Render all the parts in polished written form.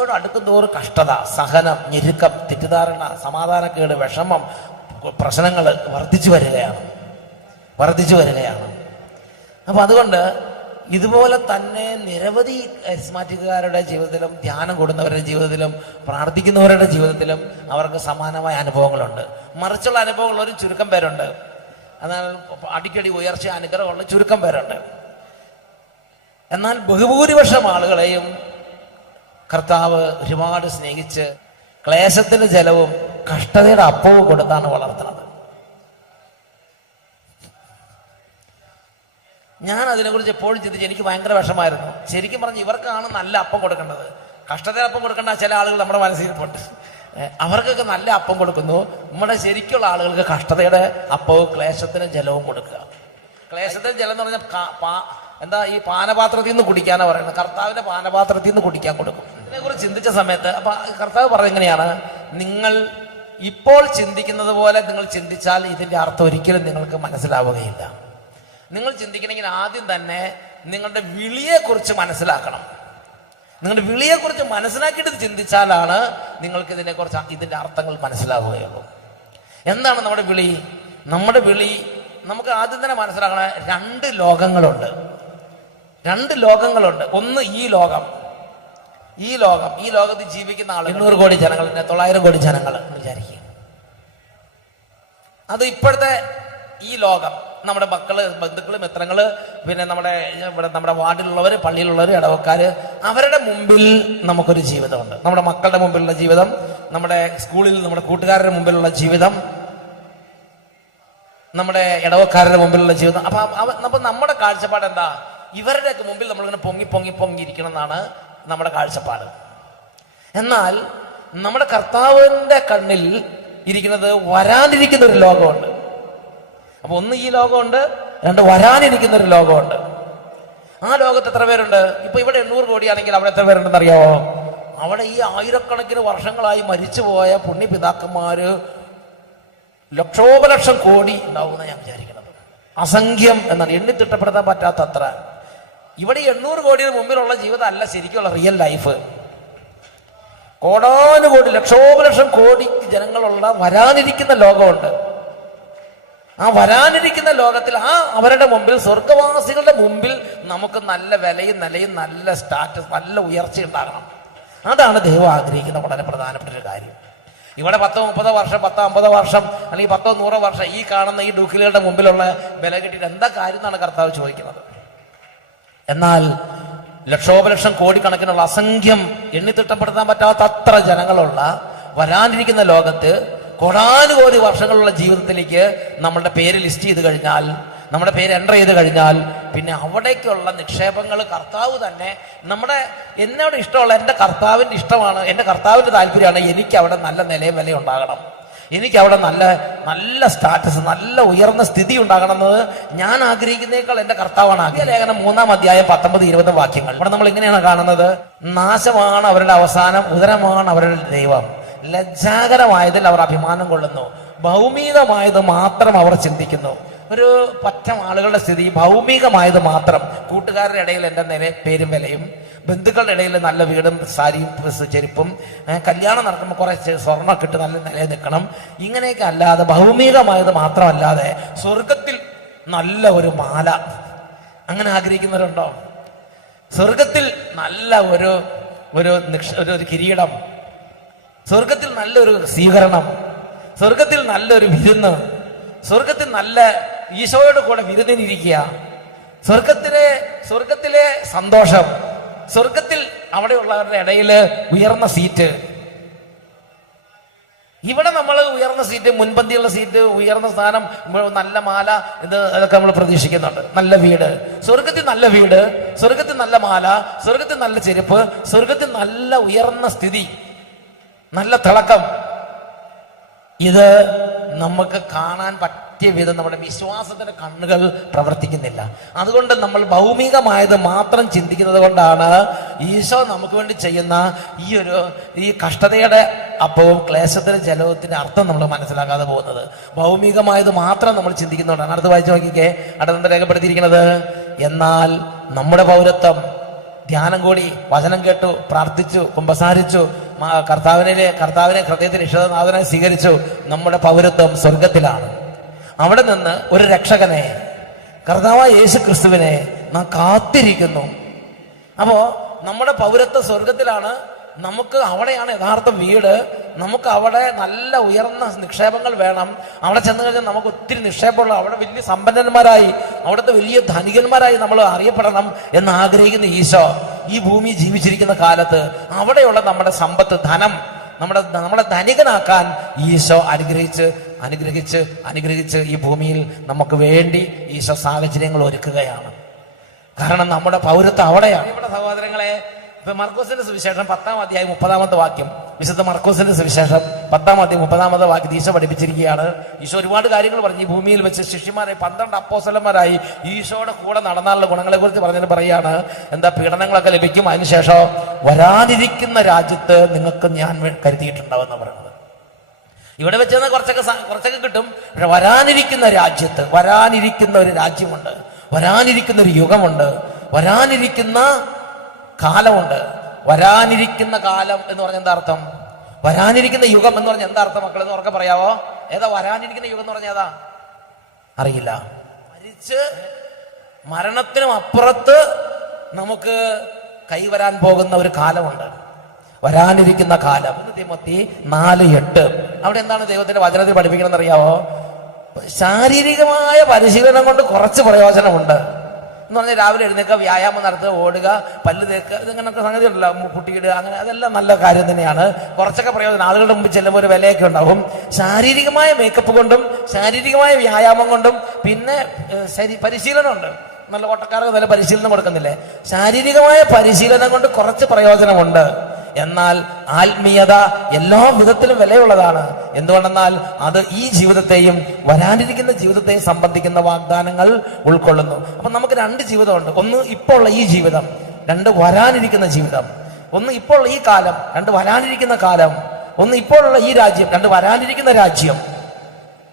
ഈശോയോട് അടുക്കും തോറും കഷ്ടത, സഹനം, ഞെരുക്കം, തെറ്റിദ്ധാരണ, സമാധാനക്കേട്, വിഷമം, പ്രശ്നങ്ങൾ വർദ്ധിച്ചു വരികയാണ്. അപ്പം അതുകൊണ്ട് ഇതുപോലെ തന്നെ നിരവധി കരിസ്മാറ്റിക്കുകാരുടെ ജീവിതത്തിലും ധ്യാനം കൂടുന്നവരുടെ ജീവിതത്തിലും പ്രാർത്ഥിക്കുന്നവരുടെ ജീവിതത്തിലും അവർക്ക് സമാനമായ അനുഭവങ്ങളുണ്ട്. മറിച്ചുള്ള അനുഭവമുള്ളവരും ചുരുക്കം പേരുണ്ട്. എന്നാൽ അടിക്കടി ഉയർച്ച അനുഗ്രഹമുള്ള ചുരുക്കം പേരുണ്ട്. എന്നാൽ ബഹുഭൂരിപക്ഷം ആളുകളെയും കർത്താവ് ഒരുപാട് സ്നേഹിച്ച് ക്ലേശത്തിന് ജലവും കഷ്ടതയുടെ അപ്പവും കൊടുത്താണ് വളർത്തുന്നത്. ഞാൻ അതിനെക്കുറിച്ച് എപ്പോഴും ചിന്തിച്ച് എനിക്ക് ഭയങ്കര വിഷമായിരുന്നു. ശരിക്കും പറഞ്ഞ് ഇവർക്കാണ് നല്ല അപ്പം കൊടുക്കേണ്ടത്. കഷ്ടതയുടെ അപ്പം കൊടുക്കേണ്ട ചില ആളുകൾ നമ്മുടെ മനസ്സിലിരിപ്പുണ്ട്. അവർക്കൊക്കെ നല്ല അപ്പം കൊടുക്കുന്നു. നമ്മുടെ ശരിക്കുള്ള ആളുകൾക്ക് കഷ്ടതയുടെ അപ്പവും ക്ലേശത്തിന് ജലവും കൊടുക്കുക. ക്ലേശത്തിന് ജലം എന്ന് പറഞ്ഞാൽ എന്താ, ഈ പാനപാത്രത്തിൽ നിന്ന് കുടിക്കാനാണ് പറയുന്നത്. കർത്താവിന്റെ പാനപാത്രത്തിൽ നിന്ന് കുടിക്കാൻ കൊടുക്കും. ഇതിനെക്കുറിച്ച് ചിന്തിച്ച സമയത്ത് അപ്പൊ കർത്താവ് പറയുന്നത് എങ്ങനെയാണ്, നിങ്ങൾ ഇപ്പോൾ ചിന്തിക്കുന്നത് പോലെ നിങ്ങൾ ചിന്തിച്ചാൽ ഇതിന്റെ അർത്ഥം ഒരിക്കലും നിങ്ങൾക്ക് മനസ്സിലാവുകയില്ല. നിങ്ങൾ ചിന്തിക്കണമെങ്കിൽ ആദ്യം തന്നെ നിങ്ങളുടെ വിളിയെക്കുറിച്ച് മനസ്സിലാക്കണം. നിങ്ങളുടെ വിളിയെക്കുറിച്ച് മനസ്സിലാക്കിയിട്ട് ചിന്തിച്ചാലാണ് നിങ്ങൾക്ക് ഇതിന്റെ അർത്ഥങ്ങൾ മനസ്സിലാവുകയുള്ളൂ. എന്താണ് നമ്മുടെ വിളി? നമ്മുടെ വിളി നമുക്ക് ആദ്യം തന്നെ മനസ്സിലാക്കണ രണ്ട് ലോകങ്ങളുണ്ട്. ഒന്ന് ഈ ലോകത്തിൽ ജീവിക്കുന്ന ആൾ 800 കോടി ജനങ്ങൾ, 900 കോടി ജനങ്ങൾ എന്ന് വിചാരിക്കുക. അത് ഇപ്പോഴത്തെ ഈ ലോകം, നമ്മുടെ മക്കള്, ബന്ധുക്കള്, മിത്രങ്ങള്, പിന്നെ നമ്മുടെ വാർഡിലുള്ളവർ, പള്ളിയിലുള്ളവർ, ഇടവക്കാര്, അവരുടെ മുമ്പിൽ നമുക്കൊരു ജീവിതമുണ്ട്. നമ്മുടെ മക്കളുടെ മുമ്പിലുള്ള ജീവിതം, നമ്മുടെ സ്കൂളിൽ നമ്മുടെ കൂട്ടുകാരുടെ മുമ്പിലുള്ള ജീവിതം, നമ്മുടെ ഇടവക്കാരുടെ മുമ്പിലുള്ള ജീവിതം. അപ്പൊ നമ്മുടെ കാഴ്ചപ്പാട് എന്താ? ഇവരുടെയൊക്കെ മുമ്പിൽ നമ്മളിങ്ങനെ പൊങ്ങിയിരിക്കണം എന്നാണ് നമ്മുടെ കാഴ്ചപ്പാട്. എന്നാൽ നമ്മുടെ കർത്താവിന്റെ കണ്ണിൽ ഇരിക്കുന്നത് വരാനിരിക്കുന്ന ഒരു ലോകമുണ്ട്. അപ്പൊ ഒന്ന് ഈ ലോകമുണ്ട്, രണ്ട് വരാനിരിക്കുന്ന ഒരു ലോകമുണ്ട്. ആ ലോകത്ത് എത്ര പേരുണ്ട്? ഇപ്പൊ ഇവിടെ 800 കോടിയാണെങ്കിൽ അവിടെ എത്ര പേരുണ്ടെന്ന് അറിയാവോ? അവിടെ ഈ ആയിരക്കണക്കിന് വർഷങ്ങളായി മരിച്ചുപോയ പുണ്യപിതാക്കന്മാര് ലക്ഷോപലക്ഷം കോടി ഉണ്ടാവുമെന്ന് ഞാൻ വിചാരിക്കുന്നത്. അസംഖ്യം എന്നാണ്, എണ്ണിത്തിട്ടപ്പെടുത്താൻ പറ്റാത്തത്ര. ഇവിടെ 800 കോടിയുടെ മുമ്പിലുള്ള ജീവിതം അല്ല ശരിക്കുള്ള റിയൽ ലൈഫ്. കോടാനുകോടി, ലക്ഷോപലക്ഷം കോടി ജനങ്ങളുള്ള വരാനിരിക്കുന്ന ലോകമുണ്ട്. ആ വരാനിരിക്കുന്ന ലോകത്തിൽ അവരുടെ മുമ്പിൽ, സ്വർഗവാസികളുടെ മുമ്പിൽ നമുക്ക് നല്ല വിലയും നിലയും, നല്ല സ്റ്റാറ്റസ്, നല്ല ഉയർച്ച ഉണ്ടാകണം. അതാണ് ദൈവം ആഗ്രഹിക്കുന്ന വളരെ പ്രധാനപ്പെട്ട ഒരു കാര്യം. ഇവിടെ 10-30 വർഷം, 10-50 വർഷം അല്ലെങ്കിൽ 10-100 വർഷം ഈ കാണുന്ന ഈ ഡൂക്കിലുകളുടെ മുമ്പിലുള്ള വില കിട്ടിയിട്ട് എന്താ കാര്യം എന്നാണ് കർത്താവ് ചോദിക്കുന്നത്. എന്നാൽ ലക്ഷോപലക്ഷം കോടിക്കണക്കിനുള്ള അസംഖ്യം, എണ്ണിത്തിട്ടപ്പെടുത്താൻ പറ്റാത്ത അത്ര ജനങ്ങളുള്ള വരാനിരിക്കുന്ന ലോകത്ത് കോടാനുകോടി വർഷങ്ങളുള്ള ജീവിതത്തിലേക്ക് നമ്മളുടെ പേര് ലിസ്റ്റ് ചെയ്ത് കഴിഞ്ഞാൽ, നമ്മുടെ പേര് എൻ്റർ ചെയ്ത് കഴിഞ്ഞാൽ, പിന്നെ അവിടേക്കുള്ള നിക്ഷേപങ്ങൾ കർത്താവ് തന്നെ എന്നോട് ഇഷ്ടമുള്ള, എൻ്റെ കർത്താവിൻ്റെ ഇഷ്ടമാണ്, എൻ്റെ കർത്താവിൻ്റെ താല്പര്യമാണ് എനിക്ക് അവിടെ നല്ല നിലയും വില ഉണ്ടാകണം, എനിക്ക് അവിടെ നല്ല നല്ല സ്റ്റാറ്റസ്, നല്ല ഉയർന്ന സ്ഥിതി ഉണ്ടാകണമെന്നത് ഞാൻ ആഗ്രഹിക്കുന്നേക്കാൾ എൻ്റെ കർത്താവാണ് ആഗ്രഹിക്കുന്നത്. ലേഖനം 3-ാം അധ്യായം 19-20 വാക്യങ്ങൾ. ഇവിടെ നമ്മൾ ഇങ്ങനെയാണ് കാണുന്നത്: നാശമാണ് അവരുടെ അവസാനം, ഉദരമാണ് അവരുടെ ദൈവം. ലജ്ജാകരമായതിൽ അവർ അഭിമാനം കൊള്ളുന്നു, ഭൗമികമായത് മാത്രം അവർ ചിന്തിക്കുന്നു. ഒരു പറ്റം ആളുകളുടെ സ്ഥിതി ഭൗമികമായത് മാത്രം. കൂട്ടുകാരുടെ ഇടയിൽ എൻ്റെ പേരും വിലയും, ബന്ധുക്കളുടെ ഇടയിൽ നല്ല വീടും സാരിയും ചെരുപ്പും, കല്യാണം നടക്കുമ്പോൾ കുറെ സ്വർണ്ണമൊക്കെ ഇട്ട് നല്ല നിലയിൽ നിൽക്കണം, ഇങ്ങനെയൊക്കെ അല്ലാതെ, ഭൗമികമായത് മാത്രമല്ലാതെ സ്വർഗത്തിൽ നല്ല ഒരു മാല, അങ്ങനെ ആഗ്രഹിക്കുന്നവരുണ്ടോ? സ്വർഗത്തിൽ നല്ല ഒരു കിരീടം, സ്വർഗത്തിൽ നല്ലൊരു സ്വീകരണം, സ്വർഗത്തിൽ നല്ലൊരു വിരുന്ന്, സ്വർഗത്തിൽ നല്ല ഈശോയുടെ കൂടെ വിരുന്നിനിരിക്കുക, സ്വർഗത്തിലെ സന്തോഷം, സ്വർഗത്തിൽ അവിടെയുള്ളവരുടെ ഇടയിൽ ഉയർന്ന സീറ്റ്. ഇവിടെ നമ്മൾ ഉയർന്ന സീറ്റ്, മുൻപന്തിയുള്ള സീറ്റ്, ഉയർന്ന സ്ഥാനം, നല്ല മാല, അതൊക്കെ നമ്മൾ പ്രതീക്ഷിക്കുന്നുണ്ട്. നല്ല വീട്, സ്വർഗത്തിൽ നല്ല വീട്, സ്വർഗത്തിൽ നല്ല മാല, സ്വർഗത്തിൽ നല്ല ചെരുപ്പ്, സ്വർഗത്തിൽ നല്ല ഉയർന്ന സ്ഥിതി, നല്ല തിളക്കം. ഇത് നമുക്ക് കാണാൻ പറ്റിയ വിധം നമ്മുടെ വിശ്വാസത്തിന്റെ കണ്ണുകൾ പ്രവർത്തിക്കുന്നില്ല. അതുകൊണ്ട് നമ്മൾ ഭൗമികമായത് മാത്രം ചിന്തിക്കുന്നത് കൊണ്ടാണ് ഈശോ നമുക്ക് വേണ്ടി ചെയ്യുന്ന ഈ കഷ്ടതയുടെ അപ്പവും ക്ലേശത്തിന്റെ ജലത്തിന്റെ അർത്ഥം നമ്മൾ മനസ്സിലാക്കാതെ പോകുന്നത്. ഭൗമികമായത് മാത്രം നമ്മൾ ചിന്തിക്കുന്നതുകൊണ്ടാണ്. അടുത്ത് വായിച്ചു നോക്കിക്കേ, അടുത്ത രേഖപ്പെടുത്തിയിരിക്കുന്നത്: എന്നാൽ നമ്മുടെ പൗരത്വം ധ്യാനം കൂടി, വചനം കേട്ടു, പ്രാർത്ഥിച്ചു, കുമ്പസാരിച്ചു, കർത്താവിനെ ഹൃദയത്തിൽ ഇഷ്ടനാഥനായി സ്വീകരിച്ചു. നമ്മുടെ പൗരത്വം സ്വർഗത്തിലാണ്. അവിടെ നിന്ന് ഒരു രക്ഷകനെ, കർത്താവായ യേശു ക്രിസ്തുവിനെ നാം കാത്തിരിക്കുന്നു. അപ്പോ നമ്മുടെ പൗരത്വം സ്വർഗത്തിലാണ്. നമുക്ക് അവിടെയാണ് യഥാർത്ഥ വീട്. നമുക്ക് അവിടെ നല്ല ഉയർന്ന നിക്ഷേപങ്ങൾ വേണം. അവിടെ ചെന്ന് കഴിഞ്ഞാൽ നമുക്ക് ഒത്തിരി നിക്ഷേപമുള്ള, അവിടെ വലിയ സമ്പന്നന്മാരായി, അവിടുത്തെ വലിയ ധനികന്മാരായി നമ്മൾ അറിയപ്പെടണം എന്ന് ആഗ്രഹിക്കുന്ന ഈശോ ഈ ഭൂമി ജീവിച്ചിരിക്കുന്ന കാലത്ത് അവിടെയുള്ള നമ്മുടെ സമ്പത്ത്, ധനം, നമ്മളെ ധനികനാക്കാൻ ഈശോ അനുഗ്രഹിച്ച് ഈ ഭൂമിയിൽ നമുക്ക് വേണ്ടി ഈശോ സാഹചര്യങ്ങൾ ഒരുക്കുകയാണ്. കാരണം നമ്മുടെ പൗരത്വം അവിടെയാണ്. ഇവിടെ സഹോദരങ്ങളെ, ഇപ്പൊ മർക്കോസിന്റെ സുവിശേഷം 10-ാം അധ്യായം 30-ാമത്തെ വാക്യം, വിശുദ്ധ മർക്കോസിന്റെ സുവിശേഷം 10-ാം അധ്യായം 30-ാമത്തെ വാക്യം ഈശോ പഠിപ്പിച്ചിരിക്കുകയാണ്. ഈശോ ഒരുപാട് കാര്യങ്ങൾ പറഞ്ഞു. ഈ ഭൂമിയിൽ വെച്ച് ശിഷ്യന്മാരെ 12 അപ്പോസ്തലന്മാരായി ഈശോയുടെ കൂടെ നടന്നാലുള്ള ഗുണങ്ങളെ കുറിച്ച് പറഞ്ഞിട്ട് പറയാണ്, എന്താ, പീഡനങ്ങളൊക്കെ ലഭിക്കും, അതിനുശേഷം വരാനിരിക്കുന്ന രാജ്യത്ത് നിങ്ങൾക്ക് ഞാൻ കരുതിയിട്ടുണ്ടാവുമെന്ന് പറയുന്നത്. ഇവിടെ വെച്ച് കുറച്ചൊക്കെ കിട്ടും. പക്ഷെ വരാനിരിക്കുന്ന രാജ്യത്ത്, വരാനിരിക്കുന്ന ഒരു രാജ്യമുണ്ട്, വരാനിരിക്കുന്ന ഒരു യുഗമുണ്ട്, വരാനിരിക്കുന്ന കാലമുണ്ട്. വരാനിരിക്കുന്ന കാലം എന്ന് പറഞ്ഞ എന്താ അർത്ഥം? വരാനിരിക്കുന്ന യുഗം എന്ന് പറഞ്ഞ എന്താ അർത്ഥം? മക്കളെന്ന് ഉറക്കെ പറയാവോ? ഏതാ വരാനിരിക്കുന്ന യുഗം എന്ന് പറഞ്ഞ ഏതാ? അറിയില്ല. മരിച്ച് മരണത്തിനും അപ്പുറത്ത് നമുക്ക് കൈവരാൻ പോകുന്ന ഒരു കാലമുണ്ട്, വരാനിരിക്കുന്ന കാലം. തിമോത്തി 4:8. അവിടെ എന്താണ് ദൈവത്തിന്റെ വചനത്തിൽ പഠിപ്പിക്കണം എന്നറിയാവോ? ശാരീരികമായ പരിശീലനം കൊണ്ട് കുറച്ച് പ്രയോജനമുണ്ട് എന്ന് പറഞ്ഞാൽ രാവിലെ എഴുന്നേൽക്കുക, വ്യായാമം നടത്തുക, ഓടുക, പല്ല് തേക്കുക, ഇതങ്ങനൊക്കെ സംഗതി ഉണ്ടല്ലോ, കുട്ടിയിടുക, അങ്ങനെ അതെല്ലാം നല്ല കാര്യം തന്നെയാണ്. കുറച്ചൊക്കെ പ്രയോജനം, ആളുകളുടെ മുമ്പ് ചെല്ലുമ്പോൾ ഒരു വിലയൊക്കെ ഉണ്ടാവും. ശാരീരികമായ മേക്കപ്പ് കൊണ്ടും ശാരീരികമായ വ്യായാമം കൊണ്ടും പിന്നെ പരിശീലനമുണ്ട്. നല്ല ഓട്ടക്കാർക്ക് നല്ല പരിശീലനം കൊടുക്കുന്നില്ലേ? ശാരീരികമായ പരിശീലനം കൊണ്ട് കുറച്ച് പ്രയോജനമുണ്ട്. എന്നാൽ ആത്മീയത എല്ലാ വിധത്തിലും വിലയുള്ളതാണ്. എന്തുകൊണ്ടെന്നാൽ അത് ഈ ജീവിതത്തെയും വരാനിരിക്കുന്ന ജീവിതത്തെയും സംബന്ധിക്കുന്ന വാഗ്ദാനങ്ങൾ ഉൾക്കൊള്ളുന്നു. അപ്പൊ നമുക്ക് 2 ജീവിതമുണ്ട്. ഒന്ന് ഇപ്പോൾ ഉള്ള ഈ ജീവിതം, 2 വരാനിരിക്കുന്ന ജീവിതം. ഒന്ന് ഇപ്പോൾ ഉള്ള ഈ കാലം, 2 വരാനിരിക്കുന്ന കാലം. ഒന്ന് ഇപ്പോഴുള്ള ഈ രാജ്യം, 2 വരാനിരിക്കുന്ന രാജ്യം.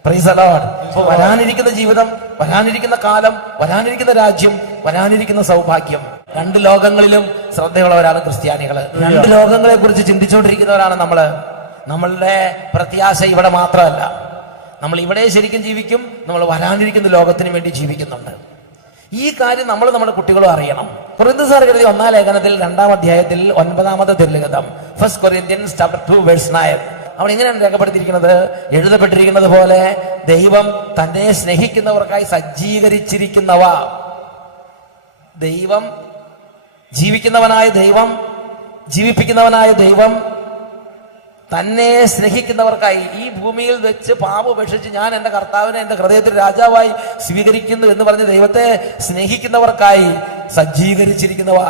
Praise the Lord. അപ്പോൾ വരാനിരിക്കുന്ന ജീവിതം, വരാനിരിക്കുന്ന കാലം, വരാനിരിക്കുന്ന രാജ്യം, വരാനിരിക്കുന്ന സൗഭാഗ്യം. 2 ലോകങ്ങളിലും ശ്രദ്ധയുള്ളവരാണ് ക്രിസ്ത്യാനികള്. 2 ലോകങ്ങളെ കുറിച്ച് ചിന്തിച്ചുകൊണ്ടിരിക്കുന്നവരാണ് നമ്മള്. നമ്മളുടെ പ്രത്യാശ ഇവിടെ മാത്രമല്ല. നമ്മൾ ഇവിടെ ശരിക്കും ജീവിക്കും, നമ്മൾ വരാനിരിക്കുന്ന ലോകത്തിന് വേണ്ടി ജീവിക്കുന്നുണ്ട്. ഈ കാര്യം നമ്മൾ നമ്മുടെ കുട്ടികളും അറിയണം. കൊരിന്ത്യർ എഴുതിയ 1-ാം ലേഖനത്തിൽ 2-ാം അധ്യായത്തിൽ 9-ാമത്തെ തിരുലിഖിതം, 1 Corinthians chapter 2 verse 9, അവിടെ ഇങ്ങനെയാണ് രേഖപ്പെടുത്തിയിരിക്കുന്നത്. എഴുതപ്പെട്ടിരിക്കുന്നത് പോലെ ദൈവം തന്നെ സ്നേഹിക്കുന്നവർക്കായി സജ്ജീകരിച്ചിരിക്കുന്നവ, ദൈവം ജീവിക്കുന്നവനായ ദൈവം, ജീവിപ്പിക്കുന്നവനായ ദൈവം തന്നെ സ്നേഹിക്കുന്നവർക്കായി ഈ ഭൂമിയിൽ വെച്ച് പാപം ഉപേക്ഷിച്ച് ഞാൻ എൻ്റെ കർത്താവിനെ എൻ്റെ ഹൃദയത്തിൽ രാജാവായി സ്വീകരിക്കുന്നു എന്ന് പറഞ്ഞ് ദൈവത്തെ സ്നേഹിക്കുന്നവർക്കായി സജ്ജീകരിച്ചിരിക്കുന്നവ.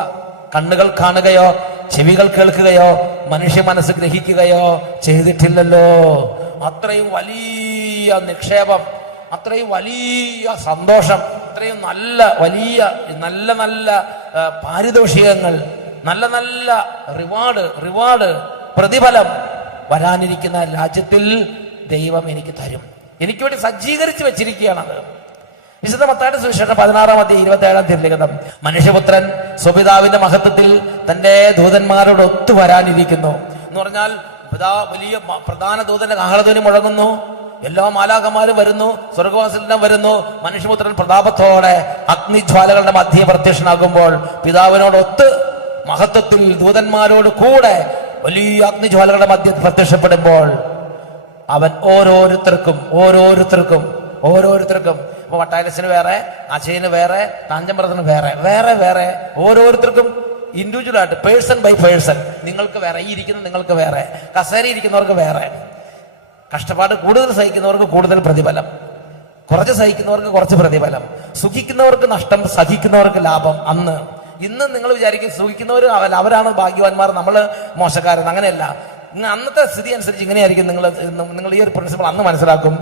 കണ്ണുകൾ കാണുകയോ ചെവികൾ കേൾക്കുകയോ മനുഷ്യ മനസ്സ് ഗ്രഹിക്കുകയോ ചെയ്തിട്ടില്ലല്ലോ. അത്രയും വലിയ നിക്ഷേപം, അത്രയും വലിയ സന്തോഷം, അത്രയും നല്ല പാരിതോഷികങ്ങൾ, നല്ല റിവാർഡ് പ്രതിഫലം വരാനിരിക്കുന്ന രാജ്യത്തിൽ ദൈവം എനിക്ക് തരും. എനിക്ക് വേണ്ടി സജ്ജീകരിച്ച് വെച്ചിരിക്കുകയാണത്. വിശുദ്ധ മത്തായിയുടെ സുവിശേഷം 16-ാം അധ്യായം 27-ാം തിരുലിഖിതം, മനുഷ്യപുത്രൻ സ്വപിതാവിന്റെ മഹത്വത്തിൽ തന്റെ ദൂതന്മാരോട് ഒത്തു വരാനിരിക്കുന്നു എന്ന് പറഞ്ഞാൽ വലിയ പ്രധാന ദൂതന്റെ കാഹളധ്വനി മുഴങ്ങുന്നു, എല്ലാ മാലാഖമാരും വരുന്നു, സ്വർഗവാസിലെല്ലാം വരുന്നു. മനുഷ്യപുത്രൻ പ്രതാപത്തോടെ അഗ്നിജ്വാലകളുടെ മധ്യേ പ്രത്യക്ഷനാകുമ്പോൾ പിതാവിനോടൊത്ത് മഹത്വത്തിൽ ദൂതന്മാരോട് കൂടെ വലിയ അഗ്നിജ്വാലകളുടെ മധ്യ പ്രത്യക്ഷപ്പെടുമ്പോൾ അവൻ ഓരോരുത്തർക്കും ഇപ്പൊ വട്ടായലസിന് വേറെ, അജയന് വേറെ, കാഞ്ചമ്പറത്തിന് വേറെ ഓരോരുത്തർക്കും ഇൻഡിവിജ്വലായിട്ട് പേഴ്സൺ ബൈ പേഴ്സൺ നിങ്ങൾക്ക് വേറെ, ഈ ഇരിക്കുന്ന നിങ്ങൾക്ക് വേറെ, കസേര ഇരിക്കുന്നവർക്ക് വേറെ, കഷ്ടപ്പാട് കൂടുതൽ സഹിക്കുന്നവർക്ക് കൂടുതൽ പ്രതിഫലം, കുറച്ച് സഹിക്കുന്നവർക്ക് കുറച്ച് പ്രതിഫലം, സുഖിക്കുന്നവർക്ക് നഷ്ടം, സഹിക്കുന്നവർക്ക് ലാഭം. ഇന്ന് നിങ്ങൾ വിചാരിക്കും സുഖിക്കുന്നവർ അവരാണ് ഭാഗ്യവാന്മാർ, നമ്മൾ മോശക്കാരൻ. അങ്ങനെയല്ല. അന്നത്തെ സ്ഥിതി അനുസരിച്ച് ഇങ്ങനെയായിരിക്കും. നിങ്ങൾ ഈ ഒരു പ്രിൻസിപ്പിൾ അന്ന് മനസ്സിലാക്കും.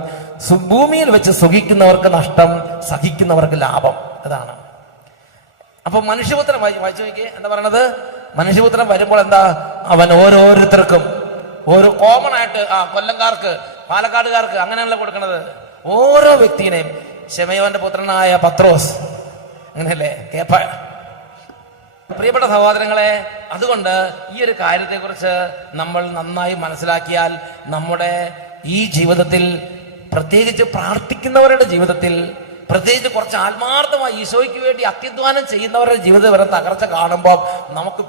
ഭൂമിയിൽ വെച്ച് സുഖിക്കുന്നവർക്ക് നഷ്ടം, സഹിക്കുന്നവർക്ക് ലാഭം. അതാണ്. അപ്പൊ മനുഷ്യപുത്രൻ വായിച്ചു നോക്കിയേ, എന്താ പറയണത്? മനുഷ്യപുത്രൻ വരുമ്പോൾ എന്താ, അവൻ ഓരോരുത്തർക്കും ഒരു കോമൺ ആയിട്ട്, കൊല്ലംകാർക്ക്, പാലക്കാടുകാർക്ക് അങ്ങനെയല്ല കൊടുക്കണത്. ഓരോ വ്യക്തിനെയും, ശെമയോന്റെ പുത്രനായ പത്രോസ്, അങ്ങനെയല്ലേ, പ്രിയപ്പെട്ട സഹോദരങ്ങളെ, അതുകൊണ്ട് ഈ ഒരു കാര്യത്തെക്കുറിച്ച് നമ്മൾ നന്നായി മനസ്സിലാക്കിയാൽ നമ്മുടെ ഈ ജീവിതത്തിൽ, പ്രത്യേകിച്ച് പ്രാർത്ഥിക്കുന്നവരുടെ ജീവിതത്തിൽ, പ്രത്യേകിച്ച് കുറച്ച് ആത്മാർത്ഥമായി ഈശോയ്ക്ക് വേണ്ടി അത്യധ്വാനം ചെയ്യുന്നവരുടെ ജീവിതം വരെ തകർച്ച കാണുമ്പോൾ നമുക്ക്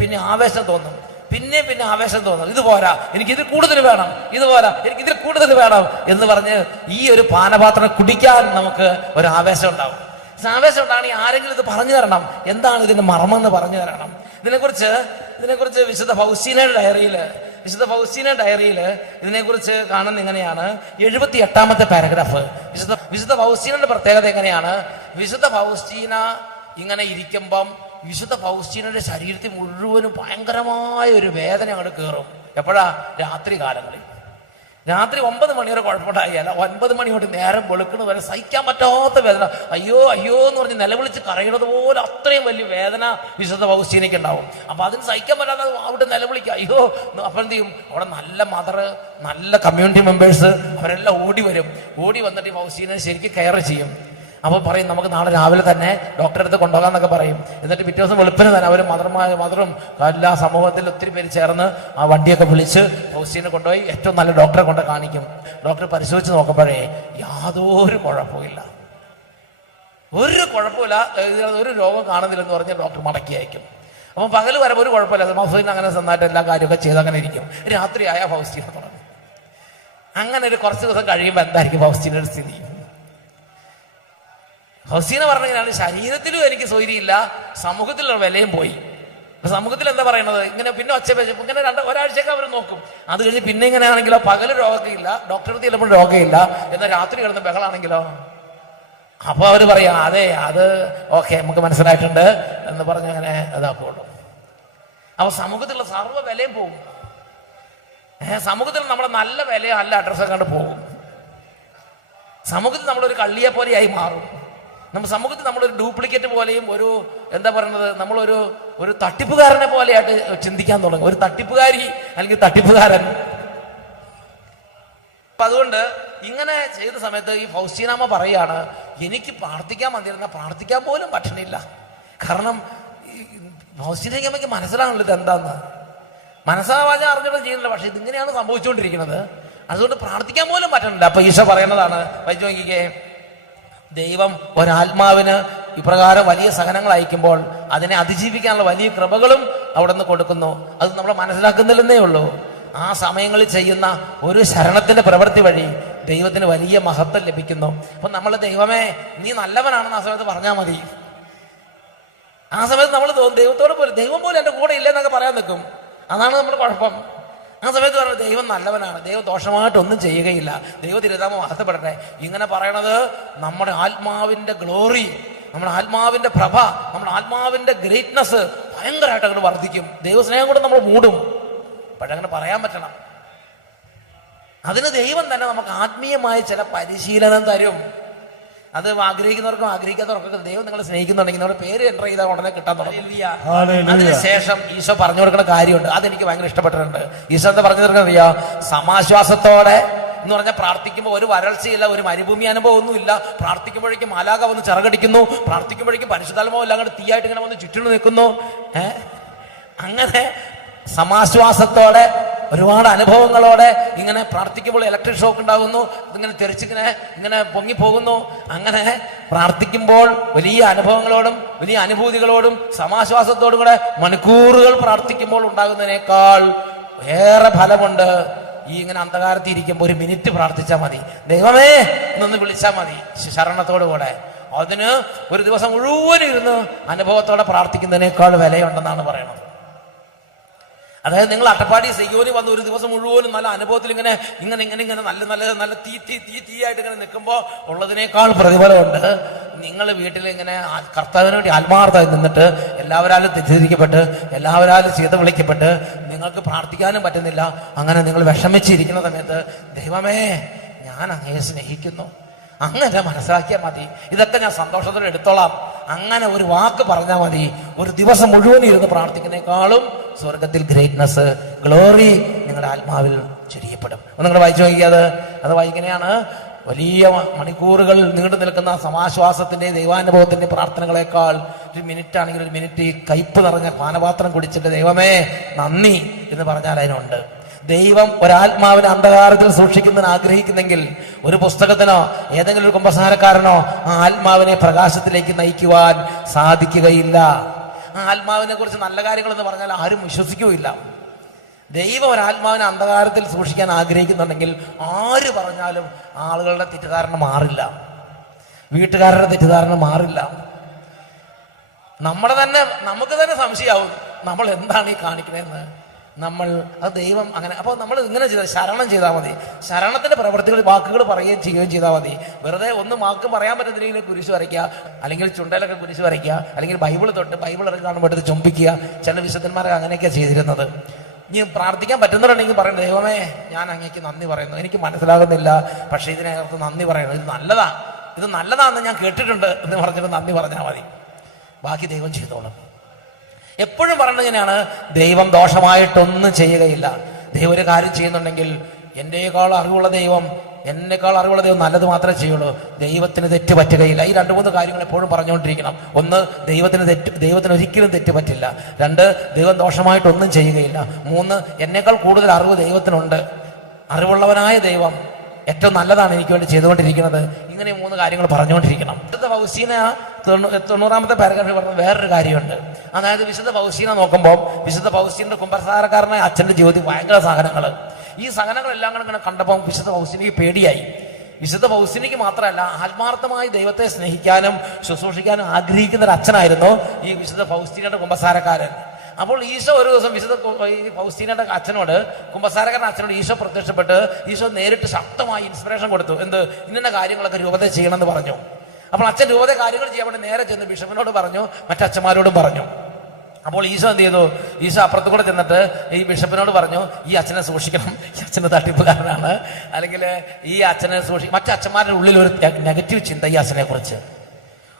പിന്നെ ആവേശം തോന്നും, പിന്നെ ആവേശം തോന്നും. ഇത് പോരാ, എനിക്ക് ഇതിൽ കൂടുതൽ വേണം, ഇത് പോരാ, എനിക്ക് ഇതിൽ കൂടുതൽ വേണം എന്ന് പറഞ്ഞ് ഈ ഒരു പാനപാത്രം കുടിക്കാൻ നമുക്ക് ഒരു ആവേശം ഉണ്ടാവും. ആവേശം ഉണ്ടാണെങ്കിൽ ആരെങ്കിലും ഇത് പറഞ്ഞു തരണം, എന്താണ് ഇതിന്റെ മർമ്മം പറഞ്ഞു തരണം. ഇതിനെക്കുറിച്ച് വിശുദ്ധ ഫൗസ്റ്റീനയുടെ ഡയറിയിൽ ഇതിനെക്കുറിച്ച് കാണുന്ന ഇങ്ങനെയാണ്. 78-ാമത്തെ പാരഗ്രാഫ്. വിശുദ്ധ ഫൗസ്റ്റീനയുടെ പ്രത്യേകത എങ്ങനെയാണ്? വിശുദ്ധ ഫൗസ്റ്റീന ഇങ്ങനെ ഇരിക്കുമ്പം വിശുദ്ധ ഫൗസ്റ്റീനയുടെ ശരീരത്തിൽ മുഴുവനും ഭയങ്കരമായ ഒരു വേദന അങ്ങോട്ട് കയറും. എപ്പോഴാ? രാത്രി കാലങ്ങളിൽ. രാത്രി 9 മണി വരെ കുഴപ്പമുണ്ടായില്ല, 9 മണി തൊട്ട് നേരം വെളുക്കുന്നത് വരെ സഹിക്കാൻ പറ്റാത്ത വേദന. അയ്യോ അയ്യോ എന്ന് പറഞ്ഞ് നിലവിളിച്ച് കരയുന്നത് പോലെ അത്രയും വലിയ വേദന വിശുദ്ധ ഫൗസ്റ്റീനയ്ക്ക് ഉണ്ടാവും. അപ്പൊ അതിന് സഹിക്കാൻ പറ്റാതെ അവിടെ നിലവിളിക്കുക, അയ്യോ. അപ്പൊ എന്ത് ചെയ്യും? അവിടെ നല്ല മദർ, നല്ല കമ്മ്യൂണിറ്റി മെമ്പേഴ്സ് അവരെല്ലാം ഓടി വന്നിട്ട് ഈ ഫൗസ്റ്റീനെ ശരിക്കും കെയർ ചെയ്യും. അപ്പോൾ പറയും, നമുക്ക് നാളെ രാവിലെ തന്നെ ഡോക്ടറെ അടുത്ത് കൊണ്ടുപോകാന്നൊക്കെ പറയും. എന്നിട്ട് പിറ്റേ ദിവസം വെളുപ്പിന് തന്നെ അവർ മദറും എല്ലാ സമൂഹത്തിൽ ഒത്തിരി പേര് ചേർന്ന് ആ വണ്ടിയൊക്കെ വിളിച്ച് ഫൗസ്റ്റീനെ കൊണ്ടുപോയി ഏറ്റവും നല്ല ഡോക്ടറെ കൊണ്ട് കാണിക്കും. ഡോക്ടർ പരിശോധിച്ച് നോക്കുമ്പോഴേ യാതൊരു കുഴപ്പമില്ല, ഒരു രോഗം കാണുന്നില്ലെന്ന് പറഞ്ഞ് ഡോക്ടർ മടക്കി അയക്കും. അപ്പം പകൽ വരെ ഒരു കുഴപ്പമില്ല, ഫൗസ്റ്റീൻ അങ്ങനെ നന്നായിട്ട് എല്ലാ കാര്യമൊക്കെ ചെയ്ത് അങ്ങനെ ഇരിക്കും. രാത്രിയായ ഫൗസ്റ്റീനെ തുടങ്ങും. അങ്ങനെ ഒരു കുറച്ച് ദിവസം കഴിയുമ്പോൾ എന്തായിരിക്കും ഫൗസ്റ്റീനയുടെ സ്ഥിതി? ഫൗസ്റ്റീന പറഞ്ഞാൽ ശരീരത്തിലും എനിക്ക് സ്വൈര്യമില്ല, സമൂഹത്തിലുള്ള വിലയും പോയി. സമൂഹത്തിൽ എന്താ പറയണത്? ഇങ്ങനെ പിന്നെ ഇങ്ങനെ ഒരാഴ്ചയൊക്കെ അവർ നോക്കും. അത് കഴിഞ്ഞ് പിന്നെ ഇങ്ങനെ ആണെങ്കിലോ പകല് രോഗമില്ല, ഡോക്ടറെ ചിലപ്പോൾ രോഗമില്ല, എന്നാൽ രാത്രി കിടന്ന് ബഹളാണെങ്കിലോ. അപ്പൊ അവര് പറയാം, അതെ അത് ഓക്കെ, നമുക്ക് മനസ്സിലായിട്ടുണ്ട് എന്ന് പറഞ്ഞ് അങ്ങനെ ഇതാക്കുള്ളൂ. അപ്പൊ സമൂഹത്തിലുള്ള സർവ്വ വിലയും പോകും. സമൂഹത്തിൽ നമ്മുടെ നല്ല വിലയോ നല്ല അഡ്രസ്സൊക്കെ കണ്ട് പോകും. സമൂഹത്തിൽ നമ്മളൊരു കള്ളിയെ പോലെയായി മാറും. സമൂഹത്തിൽ നമ്മളൊരു ഡ്യൂപ്ലിക്കേറ്റ് പോലെയും ഒരു എന്താ പറയുന്നത്, നമ്മളൊരു തട്ടിപ്പുകാരനെ പോലെയായിട്ട് ചിന്തിക്കാൻ തുടങ്ങും. ഒരു തട്ടിപ്പുകാരി അല്ലെങ്കിൽ തട്ടിപ്പുകാരൻ. അപ്പൊ അതുകൊണ്ട് ഇങ്ങനെ ചെയ്ത സമയത്ത് ഈ ഫൗസ്റ്റീനാമ്മ പറയാണ്, എനിക്ക് പ്രാർത്ഥിക്കാൻ വന്നിരുന്ന പ്രാർത്ഥിക്കാൻ പോലും പറ്റണില്ല. കാരണം ഫൗസ്റ്റീനയ്ക്ക് അമ്മയ്ക്ക് മനസ്സിലാണല്ലോ ഇത് എന്താന്ന്. മനസ്സാവാച അറിഞ്ഞിട്ട് ചെയ്യുന്നില്ല, പക്ഷെ ഇതിങ്ങനെയാണ് സംഭവിച്ചുകൊണ്ടിരിക്കുന്നത്. അതുകൊണ്ട് പ്രാർത്ഥിക്കാൻ പോലും പറ്റണില്ല. അപ്പൊ ഈശോ പറയുന്നതാണ്, വായിച്ചു നോക്കിക്കേ. ദൈവം ഒരാത്മാവിന് ഇപ്രകാരം വലിയ സഹനങ്ങൾ അയക്കുമ്പോൾ അതിനെ അതിജീവിക്കാനുള്ള വലിയ കൃപകളും അവിടെ നിന്ന് കൊടുക്കുന്നു. അത് നമ്മൾ മനസ്സിലാക്കുന്നില്ലെന്നേ ഉള്ളൂ. ആ സമയങ്ങളിൽ ചെയ്യുന്ന ഒരു ശരണത്തിന്റെ പ്രവൃത്തി വഴി ദൈവത്തിന് വലിയ മഹത്വം ലഭിക്കുന്നു. അപ്പൊ നമ്മൾ ദൈവമേ നീ നല്ലവനാണെന്ന് ആ സമയത്ത് പറഞ്ഞാൽ മതി. ആ സമയത്ത് നമ്മൾ ദൈവത്തോട് പോലും ദൈവം പോലും എൻ്റെ കൂടെ ഇല്ലെന്നൊക്കെ പറയാൻ നിൽക്കും. അതാണ് നമ്മുടെ കുഴപ്പം. ആ സമയത്ത് പറഞ്ഞത് ദൈവം നല്ലവനാണ്, ദൈവം ദോഷമായിട്ടൊന്നും ചെയ്യുകയില്ല, ദൈവ തിരുനാമം മഹത്വപ്പെടട്ടെ. ഇങ്ങനെ പറയണത് നമ്മുടെ ആത്മാവിന്റെ ഗ്ലോറി, നമ്മുടെ ആത്മാവിന്റെ പ്രഭ, നമ്മുടെ ആത്മാവിന്റെ ഗ്രേറ്റ്നെസ് ഭയങ്കരമായിട്ട് അങ്ങോട്ട് വർദ്ധിക്കും. ദൈവസ്നേഹം കൂടെ നമ്മൾ മൂടും. പക്ഷെ അങ്ങനെ പറയാൻ പറ്റണം. അതിന് ദൈവം തന്നെ നമുക്ക് ആത്മീയമായ ചില പരിശീലനം തരും. അത് ആഗ്രഹിക്കുന്നവർക്കും ആഗ്രഹിക്കാത്തവർക്കൊക്കെ ദൈവം നിങ്ങളെ സ്നേഹിക്കുന്നുണ്ടെങ്കിൽ നിങ്ങളുടെ പേര് എൻ്റർ ചെയ്താൽ ഉടനെ കിട്ടാൻ തുടങ്ങും. അതിനുശേഷം ഈശോ പറഞ്ഞു കൊടുക്കുന്ന കാര്യമുണ്ട്, അതെനിക്ക് ഭയങ്കര ഇഷ്ടപ്പെട്ടിട്ടുണ്ട്. ഈശോ എന്താ പറഞ്ഞു കൊടുക്കുന്നത് അറിയാ? സമാശ്വാസത്തോടെ എന്ന് പറഞ്ഞാൽ പ്രാർത്ഥിക്കുമ്പോൾ ഒരു വരൾച്ചയില്ല, ഒരു മരുഭൂമി അനുഭവം ഒന്നുമില്ല. പ്രാർത്ഥിക്കുമ്പോഴേക്കും മാലാഖ വന്ന് ചിറകടിക്കുന്നു, പ്രാർത്ഥിക്കുമ്പോഴേക്കും പരിശുദ്ധാത്മാവ് എല്ലാം കൂടെ തീയായിട്ട് ഇങ്ങനെ വന്ന് ചുറ്റിന് നിൽക്കുന്നു. അങ്ങനെ സമാശ്വാസത്തോടെ ഒരുപാട് അനുഭവങ്ങളോടെ ഇങ്ങനെ പ്രാർത്ഥിക്കുമ്പോൾ ഇലക്ട്രിക് ഷോക്ക് ഉണ്ടാകുന്നു, ഇതിങ്ങനെ ഇങ്ങനെ പൊങ്ങിപ്പോകുന്നു. അങ്ങനെ പ്രാർത്ഥിക്കുമ്പോൾ വലിയ അനുഭവങ്ങളോടും വലിയ അനുഭൂതികളോടും സമാശ്വാസത്തോടും കൂടെ മണിക്കൂറുകൾ പ്രാർത്ഥിക്കുമ്പോൾ ഉണ്ടാകുന്നതിനേക്കാൾ ഏറെ ഫലമുണ്ട് ഈ ഇങ്ങനെ അന്ധകാരത്തിൽ ഇരിക്കുമ്പോൾ 1 മിനിറ്റ് പ്രാർത്ഥിച്ചാൽ മതി. ദൈവമേ എന്നൊന്ന് വിളിച്ചാൽ മതി ശരണത്തോടു കൂടെ. അതിന് ഒരു ദിവസം മുഴുവനും ഇരുന്ന് അനുഭവത്തോടെ പ്രാർത്ഥിക്കുന്നതിനേക്കാൾ വിലയുണ്ടെന്നാണ് പറയുന്നത്. അതായത് നിങ്ങൾ അട്ടപ്പാടി സിയോനി വന്ന് ഒരു ദിവസം മുഴുവനും നല്ല അനുഭവത്തിൽ ഇങ്ങനെ നല്ല തീയായിട്ട് ഇങ്ങനെ നിൽക്കുമ്പോൾ ഉള്ളതിനേക്കാൾ പ്രതിഫലമുണ്ട് നിങ്ങൾ വീട്ടിൽ ഇങ്ങനെ കർത്താവിന് വേണ്ടി ആത്മാർത്ഥമായി നിന്നിട്ട് എല്ലാവരാലും തെറ്റിദ്ധരിക്കപ്പെട്ട് എല്ലാവരാലും ചീത്ത വിളിക്കപ്പെട്ട് നിങ്ങൾക്ക് പ്രാർത്ഥിക്കാനും പറ്റുന്നില്ല. അങ്ങനെ നിങ്ങൾ വിഷമിച്ചിരിക്കുന്ന സമയത്ത് ദൈവമേ ഞാൻ അങ്ങയെ സ്നേഹിക്കുന്നു, അങ്ങനെ മനസ്സിലാക്കിയാൽ മതി, ഇതൊക്കെ ഞാൻ സന്തോഷത്തോടെ എടുത്തോളാം, അങ്ങനെ ഒരു വാക്ക് പറഞ്ഞാൽ മതി. ഒരു ദിവസം മുഴുവൻ ഇരുന്ന് പ്രാർത്ഥിക്കുന്നേക്കാളും സ്വർഗത്തിൽ ഗ്രേറ്റ്നെസ്, ഗ്ലോറി നിങ്ങളുടെ ആത്മാവിൽ ചൊരിയപ്പെടും. നിങ്ങൾ വായിച്ചു നോക്കിയത് അത് വായിക്കുന്നതാണ്. വലിയ മണിക്കൂറുകൾ നീണ്ടു നിൽക്കുന്ന സമാശ്വാസത്തിന്റെ ദൈവാനുഭവത്തിന്റെ പ്രാർത്ഥനകളെക്കാൾ ഒരു മിനിറ്റ് ആണെങ്കിൽ ഒരു മിനിറ്റ് ഈ കയ്പ് നിറഞ്ഞ പാനപാത്രം കുടിച്ചിട്ട് ദൈവമേ നന്ദി എന്ന് പറഞ്ഞാൽ അതിനുണ്ട്. ദൈവം ഒരാത്മാവിനെ അന്ധകാരത്തിൽ സൂക്ഷിക്കുന്നതിന് ആഗ്രഹിക്കുന്നെങ്കിൽ ഒരു പുസ്തകത്തിനോ ഏതെങ്കിലും ഒരു കുമ്പസാരക്കാരനോ ആ ആത്മാവിനെ പ്രകാശത്തിലേക്ക് നയിക്കുവാൻ സാധിക്കുകയില്ല. ആ ആത്മാവിനെ കുറിച്ച് നല്ല കാര്യങ്ങളെന്ന് പറഞ്ഞാൽ ആരും വിശ്വസിക്കുകയില്ല. ദൈവം ഒരാത്മാവിനെ അന്ധകാരത്തിൽ സൂക്ഷിക്കാൻ ആഗ്രഹിക്കുന്നുണ്ടെങ്കിൽ ആര് പറഞ്ഞാലും ആളുകളുടെ തെറ്റിദ്ധാരണ മാറില്ല, വീട്ടുകാരുടെ തെറ്റിദ്ധാരണ മാറില്ല. നമുക്ക് തന്നെ സംശയമാവും നമ്മൾ എന്താണ് ഈ കാണിക്കണേന്ന്. അത് ദൈവം അങ്ങനെ. അപ്പോൾ നമ്മൾ ഇങ്ങനെ ചെയ്താൽ ശരണം ചെയ്താൽ മതി. ശരണത്തിന്റെ പ്രവൃത്തികൾ വാക്കുകൾ പറയുകയും ചെയ്യുകയും ചെയ്താൽ മതി. വെറുതെ ഒന്നും വാക്ക് പറയാൻ പറ്റുന്നില്ലെങ്കിൽ കുരിശ് വരയ്ക്കുക, അല്ലെങ്കിൽ ചുണ്ടയിലൊക്കെ കുരിശ് വരയ്ക്കുക, അല്ലെങ്കിൽ ബൈബിൾ തൊട്ട് ബൈബിൾ ഇറങ്ങി കാണുമ്പോൾ എടുത്ത് ചുംബിക്കുക. ചില വിശുദ്ധന്മാരൊക്കെ അങ്ങനെയൊക്കെയാണ് ചെയ്തിരുന്നത്. ഇനി പ്രാർത്ഥിക്കാൻ പറ്റുന്നവരുണ്ടെങ്കിൽ പറയുന്നത് ദൈവമേ ഞാൻ അങ്ങേക്ക് നന്ദി പറയുന്നു, എനിക്ക് മനസ്സിലാകുന്നില്ല പക്ഷെ ഇതിനകത്ത് നന്ദി പറയണം, ഇത് നല്ലതാണെന്ന് ഞാൻ കേട്ടിട്ടുണ്ട് എന്ന് പറഞ്ഞിട്ട് നന്ദി പറഞ്ഞാൽ മതി. ബാക്കി ദൈവം ചെയ്തോളും. എപ്പോഴും പറയുന്നത് ഇങ്ങനെയാണ്, ദൈവം ദോഷമായിട്ടൊന്നും ചെയ്യുകയില്ല. ദൈവം ഒരു കാര്യം ചെയ്യുന്നുണ്ടെങ്കിൽ എന്നേക്കാൾ അറിവുള്ള ദൈവം നല്ലത് മാത്രമേ ചെയ്യുള്ളൂ. ദൈവത്തിന് തെറ്റ് പറ്റുകയില്ല. ഈ 2-3 കാര്യങ്ങൾ എപ്പോഴും പറഞ്ഞുകൊണ്ടിരിക്കണം. ഒന്ന്, ദൈവത്തിന് ഒരിക്കലും തെറ്റ് പറ്റില്ല. 2, ദൈവം ദോഷമായിട്ടൊന്നും ചെയ്യുകയില്ല. 3, എന്നേക്കാൾ കൂടുതൽ അറിവ് ദൈവത്തിനുണ്ട്. അറിവുള്ളവനായ ദൈവം ഏറ്റവും നല്ലതാണ് എനിക്ക് വേണ്ടി ചെയ്തുകൊണ്ടിരിക്കുന്നത്. ഇങ്ങനെ 3 കാര്യങ്ങൾ പറഞ്ഞുകൊണ്ടിരിക്കണം. വിശുദ്ധ ഫൗസ്റ്റീന 90-ാമത്തെ പാരഗ്രാഫിൽ പറഞ്ഞ വേറൊരു കാര്യമുണ്ട്. അതായത് വിശുദ്ധ ഫൗസ്റ്റീന നോക്കുമ്പോൾ വിശുദ്ധ ഫൗസ്റ്റീൻ്റെ കുമ്പസാരക്കാരനായ അച്ഛൻ്റെ ജീവിതത്തിൽ ഭയങ്കര സഹനങ്ങൾ. ഈ സഹനങ്ങളെല്ലാം കൂടെ ഇങ്ങനെ കണ്ടപ്പോൾ വിശുദ്ധ ഫൗസ്റ്റീനയ്ക്ക് പേടിയായി. വിശുദ്ധ ഫൗസ്റ്റീനയ്ക്ക് മാത്രമല്ല, ആത്മാർത്ഥമായി ദൈവത്തെ സ്നേഹിക്കാനും ശുശ്രൂഷിക്കാനും ആഗ്രഹിക്കുന്ന ഒരു അച്ഛനായിരുന്നു ഈ വിശുദ്ധ ഫൗസ്റ്റീനയുടെ കുമ്പസാരക്കാരൻ. അപ്പോൾ ഈശോ ഒരു ദിവസം ഈ ഫൗസ്റ്റീനയുടെ അച്ഛനോട്, കുമ്പസാരക്കാരൻ അച്ഛനോട് ഈശോ പ്രത്യക്ഷപ്പെട്ട് ഈശോ നേരിട്ട് ശക്തമായി ഇൻസ്പിറേഷൻ കൊടുത്തു. ഇന്ന കാര്യങ്ങളൊക്കെ രൂപത ചെയ്യണമെന്ന് പറഞ്ഞു. അപ്പോൾ അച്ഛൻ രൂപത കാര്യങ്ങൾ ചെയ്യാൻ വേണ്ടി നേരെ ചെന്ന് ബിഷപ്പിനോട് പറഞ്ഞു, മറ്റച്ഛന്മാരോടും പറഞ്ഞു. അപ്പോൾ ഈശോ എന്ത് ചെയ്തു? ഈശോ അപ്പുറത്ത് കൂടെ ചെന്നിട്ട് ഈ ബിഷപ്പിനോട് പറഞ്ഞു, ഈ അച്ഛനെ സൂക്ഷിക്കണം, ഈ അച്ഛന് തട്ടിപ്പുകാരനാണ്, അല്ലെങ്കിൽ ഈ അച്ഛനെ മറ്റച്ഛന്മാരുടെ ഉള്ളിൽ ഒരു നെഗറ്റീവ് ചിന്ത ഈ അച്ഛനെ കുറിച്ച്.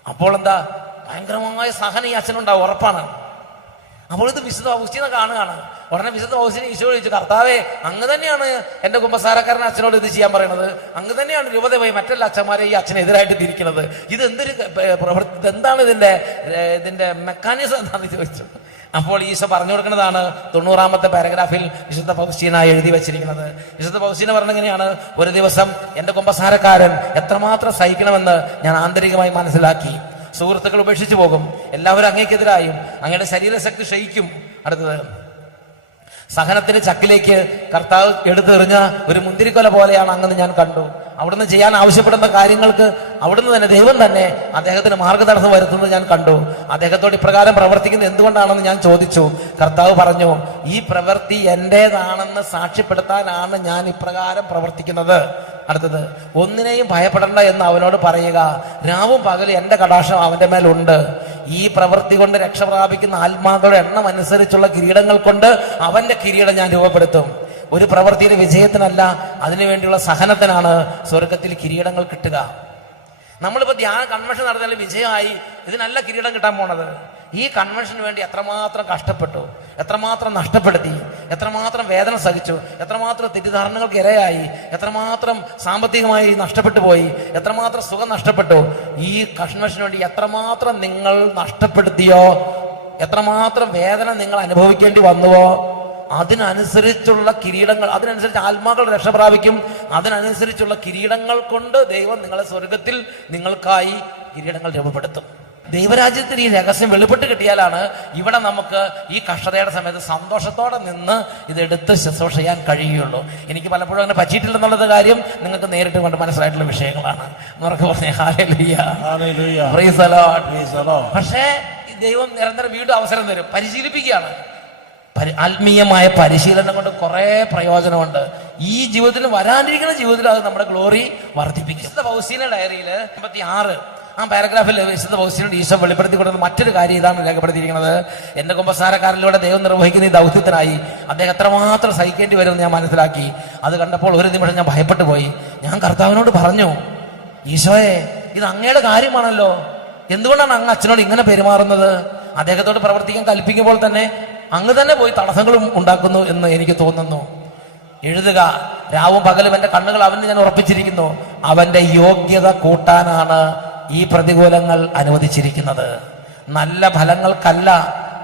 അപ്പോൾ എന്താ, ഭയങ്കരമായ സഹനം ഈ അച്ഛനുണ്ടാവും, ഉറപ്പാണ്. അപ്പോൾ ഇത് വിശുദ്ധ ഫൗസ്റ്റീന കാണുകയാണ്. ഉടനെ വിശുദ്ധ ഫൗസ്റ്റീന ഈശോ ചോദിച്ചു, കർത്താവേ അങ്ങ് തന്നെയാണ് എൻ്റെ കുമ്പസാരക്കാരൻ അച്ഛനോട് ഇത് ചെയ്യാൻ പറയുന്നത്, അങ്ങ് തന്നെയാണ് രൂപത പോയി മറ്റെല്ലാ അച്ഛന്മാരെ ഈ അച്ഛനെതിരായിട്ട് തിരിക്കുന്നത്, ഇതെന്താണ് ഇതിന്റെ മെക്കാനിസം എന്താണെന്ന് ചോദിച്ചു. അപ്പോൾ ഈശോ പറഞ്ഞു കൊടുക്കുന്നതാണ് 90-ാമത്തെ പാരഗ്രാഫിൽ വിശുദ്ധ ഫൗസ്റ്റീന എഴുതി വെച്ചിരിക്കുന്നത്. വിശുദ്ധ ഫൗസ്റ്റീന പറഞ്ഞെങ്ങനെയാണ്, ഒരു ദിവസം എൻ്റെ കുമ്പസാരക്കാരൻ എത്രമാത്രം സഹിക്കണമെന്ന് ഞാൻ ആന്തരികമായി മനസ്സിലാക്കി. സുഹൃത്തുക്കൾ ഉപേക്ഷിച്ചു പോകും, എല്ലാവരും അങ്ങേക്കെതിരായും, അങ്ങയുടെ ശരീരശക്തി ക്ഷയിക്കും. അടുത്തത്, സഹനത്തിന്റെ ചക്കിലേക്ക് കർത്താവ് എടുത്തെറിഞ്ഞ ഒരു മുന്തിരിക്കൊല പോലെയാണ് അങ്ങെന്ന് ഞാൻ കണ്ടു. അവിടുന്ന് ചെയ്യാൻ ആവശ്യപ്പെടുന്ന കാര്യങ്ങൾക്ക് അവിടുന്ന് തന്നെ ദൈവം തന്നെ അദ്ദേഹത്തിന് മാർഗതടസ്സം വരുത്തുന്നത് ഞാൻ കണ്ടു. അദ്ദേഹത്തോട് ഇപ്രകാരം പ്രവർത്തിക്കുന്നത് എന്തുകൊണ്ടാണെന്ന് ഞാൻ ചോദിച്ചു. കർത്താവ് പറഞ്ഞു, ഈ പ്രവൃത്തി എന്റേതാണെന്ന് സാക്ഷ്യപ്പെടുത്താനാണ് ഞാൻ ഇപ്രകാരം പ്രവർത്തിക്കുന്നത്. അടുത്തത്, ഒന്നിനെയും ഭയപ്പെടേണ്ട എന്ന് അവനോട് പറയുക, രാവും പകലും എന്റെ കടാക്ഷം അവന്റെ മേലുണ്ട്. ഈ പ്രവൃത്തി കൊണ്ട് രക്ഷ പ്രാപിക്കുന്ന ആത്മാക്കളുടെ എണ്ണം അനുസരിച്ചുള്ള കിരീടങ്ങൾ കൊണ്ട് അവന്റെ കിരീടം ഞാൻ രൂപപ്പെടുത്തും. ഒരു പ്രവൃത്തിയുടെ വിജയത്തിനല്ല, അതിനുവേണ്ടിയുള്ള സഹനത്തിനാണ് സ്വർഗത്തിൽ കിരീടങ്ങൾ കിട്ടുക. നമ്മളിപ്പോൾ ധ്യാന കൺവെൻഷൻ നടത്തിയാൽ വിജയമായി, ഇതിനല്ല കിരീടം കിട്ടാൻ പോണത്. ഈ കൺവെൻഷന് വേണ്ടി എത്രമാത്രം കഷ്ടപ്പെട്ടു, എത്രമാത്രം നഷ്ടപ്പെടുത്തി, എത്രമാത്രം വേദന സഹിച്ചു, എത്രമാത്രം തെറ്റിദ്ധാരണകൾക്ക് ഇരയായി, എത്രമാത്രം സാമ്പത്തികമായി നഷ്ടപ്പെട്ടു പോയി, എത്രമാത്രം സുഖം നഷ്ടപ്പെട്ടു. ഈ കൺവെൻഷന് വേണ്ടി എത്രമാത്രം നിങ്ങൾ നഷ്ടപ്പെടുത്തിയോ, എത്രമാത്രം വേദന നിങ്ങൾ അനുഭവിക്കേണ്ടി വന്നുവോ, അതിനനുസരിച്ചുള്ള കിരീടങ്ങൾ, അതിനനുസരിച്ച് ആത്മാക്കൾ രക്ഷ പ്രാപിക്കും. അതിനനുസരിച്ചുള്ള കിരീടങ്ങൾ കൊണ്ട് ദൈവം നിങ്ങളെ സ്വർഗത്തിൽ നിങ്ങൾക്കായി കിരീടങ്ങൾ രൂപപ്പെടുത്തും. ദൈവരാജ്യത്തിന് ഈ രഹസ്യം വെളിപ്പെട്ട് കിട്ടിയാലാണ് ഇവിടെ നമുക്ക് ഈ കഷ്ടതയുടെ സമയത്ത് സന്തോഷത്തോടെ നിന്ന് ഇതെടുത്ത് ശുശ്രൂഷ ചെയ്യാൻ കഴിയുള്ളൂ. എനിക്ക് പലപ്പോഴും അങ്ങനെ പറ്റിയിട്ടില്ലെന്നുള്ളത് കാര്യം നിങ്ങൾക്ക് നേരിട്ട് കൊണ്ട് മനസ്സിലായിട്ടുള്ള വിഷയങ്ങളാണ്. ഉറക്കെ പറഞ്ഞേ ഹല്ലേലൂയ, പ്രൈസ് ദി ലോർഡ്. പക്ഷേ ദൈവം നിരന്തരം വീണ്ടും അവസരം തരും, പരിശീലിപ്പിക്കുകയാണ്. ആത്മീയമായ പരിശീലനം കൊണ്ട് കുറെ പ്രയോജനമുണ്ട്. ഈ ജീവിതത്തിൽ വരാനിരിക്കുന്ന ജീവിതത്തിൽ അത് നമ്മുടെ ഗ്ലോറി വർദ്ധിപ്പിക്കും. വിശുദ്ധ ഫൗസ്റ്റീന ഡയറിയിൽ 56 ആ പാരഗ്രാഫിൽ വിശുദ്ധ ഫൗസ്റ്റീനോട് ഈശോ വെളിപ്പെടുത്തി കൊടുക്കുന്ന മറ്റൊരു കാര്യം ഇതാണ് രേഖപ്പെടുത്തിയിരിക്കുന്നത്. എന്റെ കുമ്പസാരക്കാരിലൂടെ ദൈവം നിർവഹിക്കുന്ന ഈ ദൗത്യത്തിനായി അദ്ദേഹം എത്രമാത്രം സഹിക്കേണ്ടി വരുമെന്ന് ഞാൻ മനസ്സിലാക്കി. അത് കണ്ടപ്പോൾ ഒരു നിമിഷം ഞാൻ ഭയപ്പെട്ടു പോയി. ഞാൻ കർത്താവിനോട് പറഞ്ഞു, ഈശോയെ ഇത് അങ്ങയുടെ കാര്യമാണല്ലോ, എന്തുകൊണ്ടാണ് അങ്ങ് അച്ഛനോട് ഇങ്ങനെ പെരുമാറുന്നത്? അദ്ദേഹത്തോട് പ്രവർത്തിക്കാൻ കൽപ്പിക്കുമ്പോൾ തന്നെ അങ്ങ് തന്നെ പോയി തടസ്സങ്ങളും ഉണ്ടാക്കുന്നു എന്ന് എനിക്ക് തോന്നുന്നു. എഴുതുക. രാവും പകലും എൻ്റെ കണ്ണുകൾ അവന് ഞാൻ ഉറപ്പിച്ചിരിക്കുന്നു. അവന്റെ യോഗ്യത കൂട്ടാനാണ് ഈ പ്രതികൂലങ്ങൾ അനുവദിച്ചിരിക്കുന്നത്. നല്ല ഫലങ്ങൾക്കല്ല,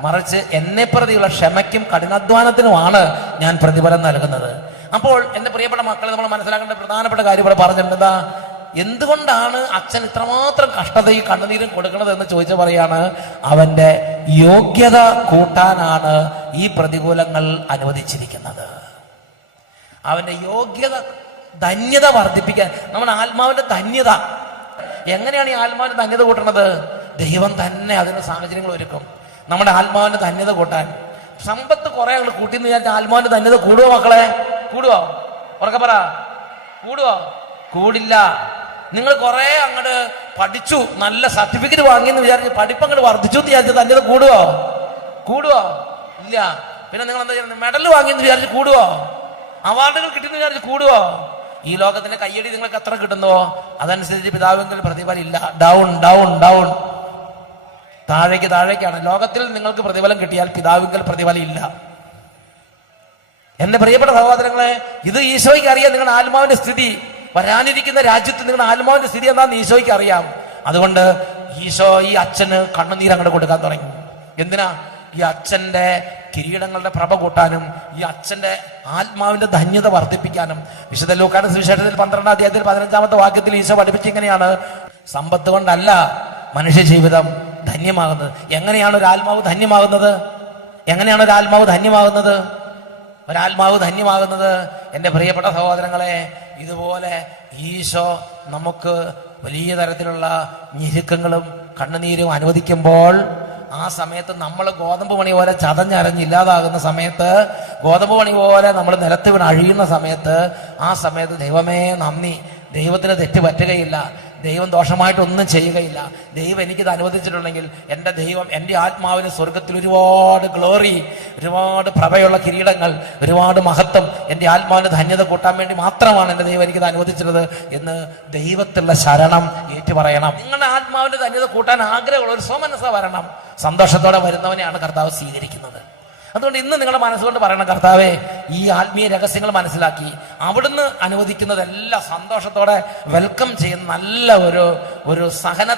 മറിച്ച് എന്നെ പ്രതിയുള്ള ക്ഷമയ്ക്കും കഠിനാധ്വാനത്തിനുമാണ് ഞാൻ പ്രതിഫലം നൽകുന്നത്. അപ്പോൾ എൻ്റെ പ്രിയപ്പെട്ട മക്കളെ, നമ്മൾ മനസ്സിലാക്കേണ്ട പ്രധാനപ്പെട്ട കാര്യം ഇവിടെ പറഞ്ഞിട്ടുണ്ട്. എന്താ? എന്തുകൊണ്ടാണ് അച്ഛൻ ഇത്രമാത്രം കഷ്ടതയും കണ്ണുനീരും കൊടുക്കുന്നത് എന്ന് ചോദിച്ച പറയാണ്, അവന്റെ യോഗ്യത കൂട്ടാനാണ് ഈ പ്രതികൂലങ്ങൾ അനുവദിച്ചിരിക്കുന്നത്. അവന്റെ യോഗ്യത, ധന്യത വർദ്ധിപ്പിക്കാൻ, നമ്മുടെ ആത്മാവിന്റെ ധന്യത. എങ്ങനെയാണ് ഈ ആത്മാവിന്റെ ധന്യത കൂട്ടണത്? ദൈവം തന്നെ അതിന് സാഹചര്യങ്ങൾ ഒരുക്കും നമ്മുടെ ആത്മാവിന്റെ ധന്യത കൂട്ടാൻ. സമ്പത്ത് കുറെ അങ്ങോട്ട് കൂട്ടിന്ന് വിചാരിച്ച ആത്മാവിന്റെ ധന്യത കൂടുവോ മക്കളെ? കൂടുവോ? ഉറക്കെ പറ, കൂടുവോ? കൂടില്ല. നിങ്ങൾ കുറെ അങ്ങോട്ട് പഠിച്ചു, നല്ല സർട്ടിഫിക്കറ്റ് വാങ്ങിയെന്ന് വിചാരിച്ച് പഠിപ്പ് അങ്ങോട്ട് വർദ്ധിച്ചു എന്ന് വിചാരിച്ച ധന്യത കൂടുവോ? കൂടുവോ? ഇല്ല. പിന്നെ നിങ്ങൾ എന്താ ചെയ്യുന്നത്? മെഡൽ വാങ്ങിയെന്ന് വിചാരിച്ച് കൂടുവോ? അവാർഡുകൾ കിട്ടിയെന്ന് വിചാരിച്ച് കൂടുവോ? ഈ ലോകത്തിന്റെ കയ്യടി നിങ്ങൾക്ക് എത്ര കിട്ടുന്നോ അതനുസരിച്ച് പിതാവിങ്കൽ പ്രതിഫലം ഇല്ല. ഡൗൺ ഡൗൺ ഡൗൺ, താഴേക്കാണ്. ലോകത്തിൽ നിങ്ങൾക്ക് പ്രതിഫലം കിട്ടിയാൽ പിതാവിങ്കൽ പ്രതിഫലം ഇല്ല. എന്റെ പ്രിയപ്പെട്ട സഹോദരങ്ങളെ, ഇത് ഈശോയ്ക്ക് അറിയാം നിങ്ങളുടെ ആത്മാവിന്റെ സ്ഥിതി. വരാനിരിക്കുന്ന രാജ്യത്ത് നിങ്ങളുടെ ആത്മാവിന്റെ സ്ഥിതി എന്താണെന്ന് ഈശോയ്ക്ക് അറിയാം. അതുകൊണ്ട് ഈശോ ഈ അച്ഛന് കണ്ണുനീര് അങ്ങോട്ട് കൊടുക്കാൻ തുടങ്ങി. എന്തിനാ? ഈ അച്ഛന്റെ കിരീടങ്ങളുടെ പ്രഭ കൂട്ടാനും ഈ അച്ഛന്റെ ആത്മാവിന്റെ ധന്യത വർദ്ധിപ്പിക്കാനും. വിശുദ്ധ ലൂക്കായുടെ സുവിശേഷത്തിൽ 12-ാം അധ്യായത്തിൽ 15-ാമത്തെ വാക്യത്തിൽ ഈശോ പഠിപ്പിച്ചിങ്ങനെയാണ്, സമ്പത്ത് കൊണ്ടല്ല മനുഷ്യ ജീവിതം ധന്യമാകുന്നത്. എങ്ങനെയാണ് ഒരു ആത്മാവ് ധന്യമാകുന്നത്? എങ്ങനെയാണ് ഒരു ആത്മാവ് ധന്യമാകുന്നത്? ഒരാത്മാവ് ധന്യമാകുന്നത് എൻ്റെ പ്രിയപ്പെട്ട സഹോദരങ്ങളെ, ഇതുപോലെ ഈശോ നമുക്ക് വലിയ തരത്തിലുള്ള ഞെരുക്കങ്ങളും കണ്ണുനീരും അനുവദിക്കുമ്പോൾ, ആ സമയത്ത് നമ്മൾ ഗോതമ്പ് മണി പോലെ ചതഞ്ഞരഞ്ഞില്ലാതാകുന്ന സമയത്ത്, ഗോതമ്പ് മണി പോലെ നമ്മൾ നിലത്ത് വീണ് അഴിയുന്ന സമയത്ത്, ആ സമയത്ത് ദൈവമേ നന്ദി, ദൈവത്തിന് തെറ്റ് പറ്റുകയില്ല, ദൈവം ദോഷമായിട്ടൊന്നും ചെയ്യുകയില്ല, ദൈവം എനിക്കിത് അനുവദിച്ചിട്ടുണ്ടെങ്കിൽ എൻ്റെ ദൈവം എൻ്റെ ആത്മാവിന് സ്വർഗത്തിൽ ഒരുപാട് ഗ്ലോറി, ഒരുപാട് പ്രഭയുള്ള കിരീടങ്ങൾ, ഒരുപാട് മഹത്വം എൻ്റെ ആത്മാവിന് ധന്യത കൂട്ടാൻ വേണ്ടി മാത്രമാണ് എൻ്റെ ദൈവം എനിക്കിത് അനുവദിച്ചിട്ടുള്ളത് എന്ന് ദൈവത്തിലുള്ള ശരണം ഏറ്റുപറയണം. നിങ്ങളുടെ ആത്മാവിന്റെ ധന്യത കൂട്ടാൻ ആഗ്രഹമുള്ള ഒരു സ്വമനസ്സ വരണം. സന്തോഷത്തോടെ വരുന്നവനെയാണ് കർത്താവ് സ്വീകരിക്കുന്നത്. അതുകൊണ്ട് ഇന്ന് നിങ്ങളുടെ മനസ്സുകൊണ്ട് പറയണം, കർത്താവേ, ഈ ആത്മീയ രഹസ്യങ്ങൾ മനസ്സിലാക്കി അവിടുന്ന് അനുവദിക്കുന്നതെല്ലാം സന്തോഷത്തോടെ വെൽക്കം ചെയ്യുന്ന നല്ല ഒരു സഹന,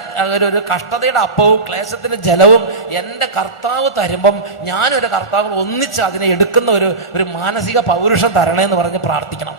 ഒരു കഷ്ടതയുടെ അപ്പവും ക്ലേശത്തിന്റെ ജലവും എൻ്റെ കർത്താവ് തരുമ്പം ഞാനൊരു കർത്താവ് ഒന്നിച്ച് അതിനെ എടുക്കുന്ന ഒരു മാനസിക പൗരുഷം തരണേന്ന് പറഞ്ഞ് പ്രാർത്ഥിക്കണം.